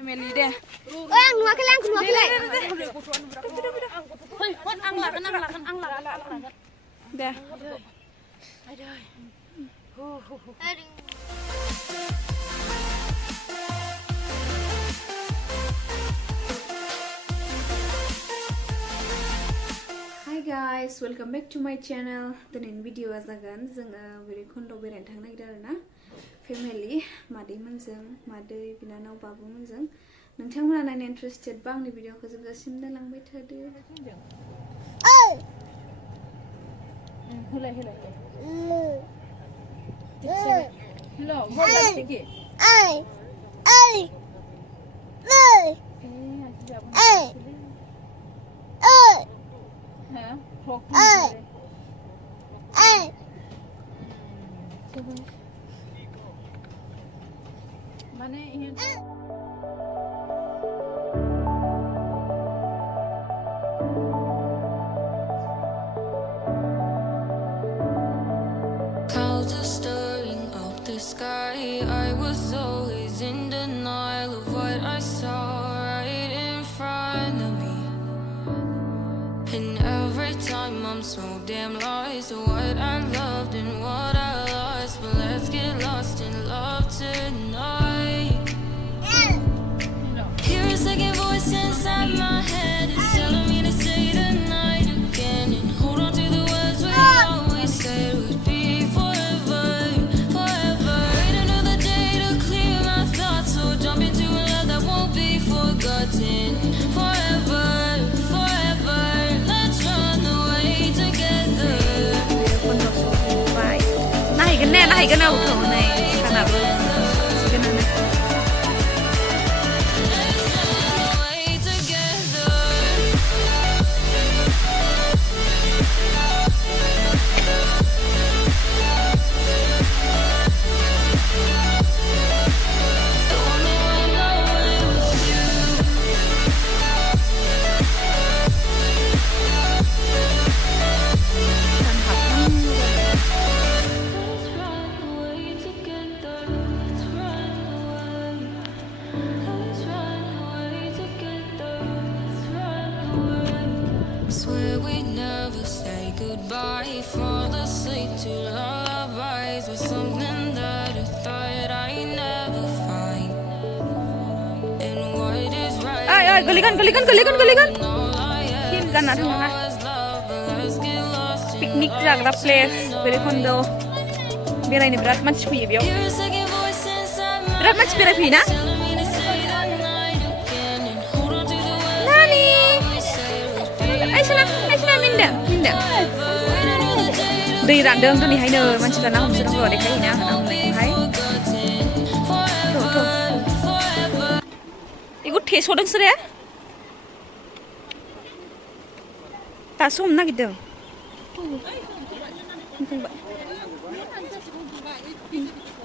Family deh. Ang nuakelai, ang nuakelai. Hei, ang lakan. Deh. Hi guys, welcome back to my channel. Diनै video जागोन जोङो भैरबकुन्द बेरायनो थांनो नागिरदों आरोना फेमिलि मादैमोनजों मादै बिनानाव बाबुमोनजों नोंथांमोना नायनो इन्ट्रेस्टेड बा आंनि भिडिअखौ जोबजासिम नायलांबाय थादो। होलाय hello' बलदारथिखि Mana ini? Clouds are stirring up the sky. I was always in denial of what I saw right in front of me. And every time I'm so damn lost to what I loved and what I lost. But let's get lost in love tonight. Hear a second voice inside my head. It's telling me to say the night again and hold on to the words we always said would be forever, forever. Wait another day to clear my thoughts, so jump into a love that won't be forgotten. Forever, forever. Let's run away together. Này cái nào thổ này khả năng luôn. Swear we'd never say goodbye. Fall asleep to lullabies with something that I thought I'd never find. And what is right? Ay, galikan. Kim kan natin na. Picnic jaga place. Birgwsri berai ni berat match pi biyo. Berat match berai pi na? Nani? Aisana minda. दै रानदों दिनैहायनो मानसिफ्रा ना हमसोनांगौ देखायहैनो आं हमनायखौहाय बेखौ थेस'दोंसो रे दासो हमनो नागिरदों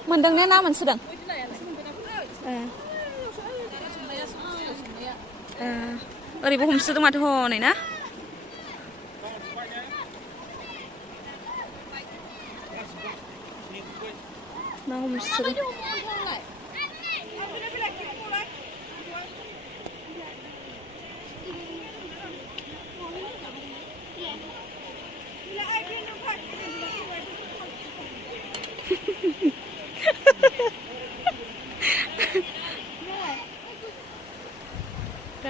मोनदों ने ना मोनसोदों ओरैबो हमसोदों माथो हनै ना ना हमसोदों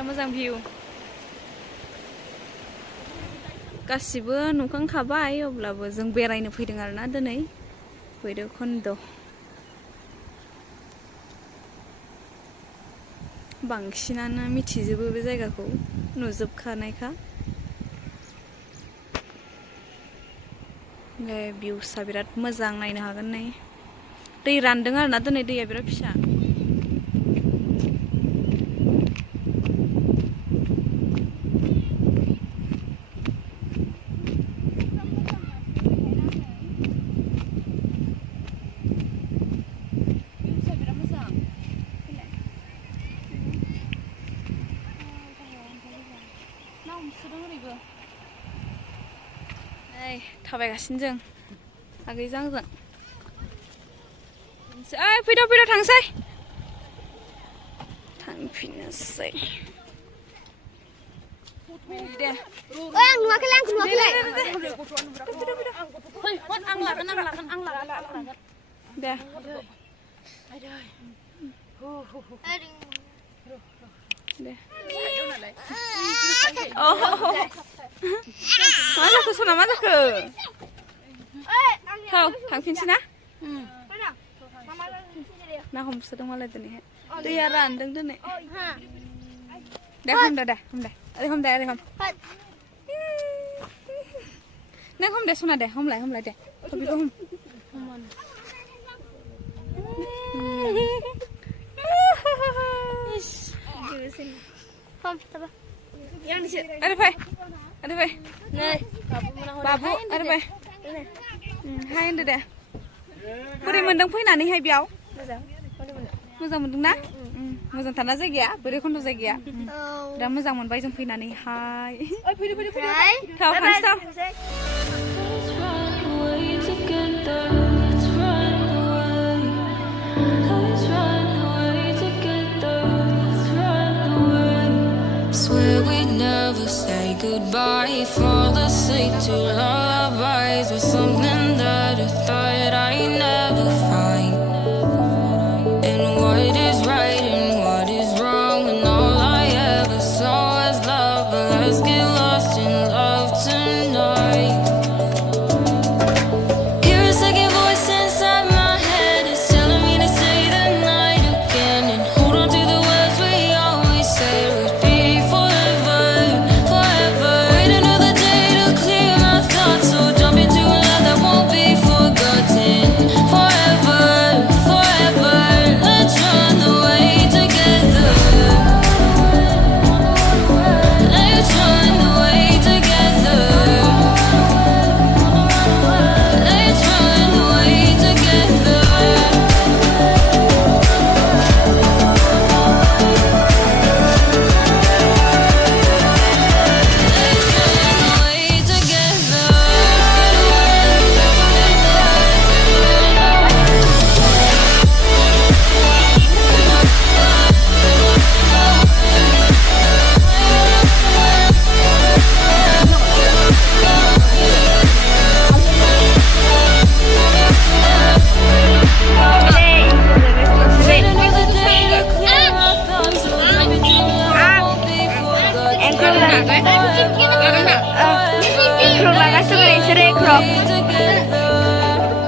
मोजां भिउ गासिबो नुखांखाबाय अब्लाबो जों बेरायनो फैदों आरोना दिनै भैरबकुन्द बांसिनानो मिथिजोबो बे जायगाखौ नुजोबखानायखा भिउसा बिराद मोजां नायनो हागोन नै दै रानदों आरोना दिनै दैया बिराद फिसा थाबायगासिनो जों आगैजों आंजों फैद' थांसै थांफिननोसै दे ओइ आं नुवाखैलै आं लागोन दे दे मा जाखो सना मा जाखो थाव थांफिनसै ना ना हमसोदों मालाय दिनैहाय दैया रानदों दिनै दे हम दे ओरै हम नों हम दे सना दे हमलाय दे बेखौ हम अरे फै बाबु अरे फै हाय होनदो दे बोरै मोनदों फैनानैहाय बेयाव मोजां मोनदों ना मोजांथार ना जायगाया भैरबकुन्द जायगाया दा मोजां मोनबाय जों फैनानैहाय थाव थांसै Swear we'd never say goodbye. Fall asleep to lullabies with something that I thought I'd never find. And what is right and what is wrong, and all I ever saw was love. But let's get lost in love tonight. Hear a second voice inside my head, it's telling me to say the night again and hold on to the words we always said would be forever. Wait another day to clear my thoughts, so jump into a love that won't be forgotten. Forever, let's run away together. Let's run away together. Let's run away together.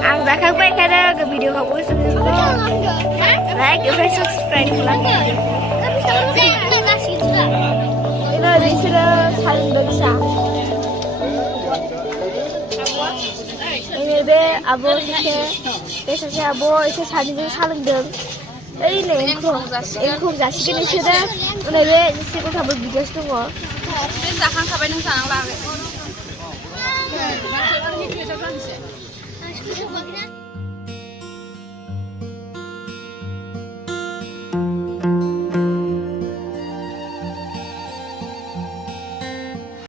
Ang zakakbay kada ke video kamu like, subscribe Ini sudah saling bisa. Ini be abo sese abo ese saling saling deng. Ini engkau jasikan sudah. Ini be sekolah kamu video tunggu. जाखां खाबाय नों जानांला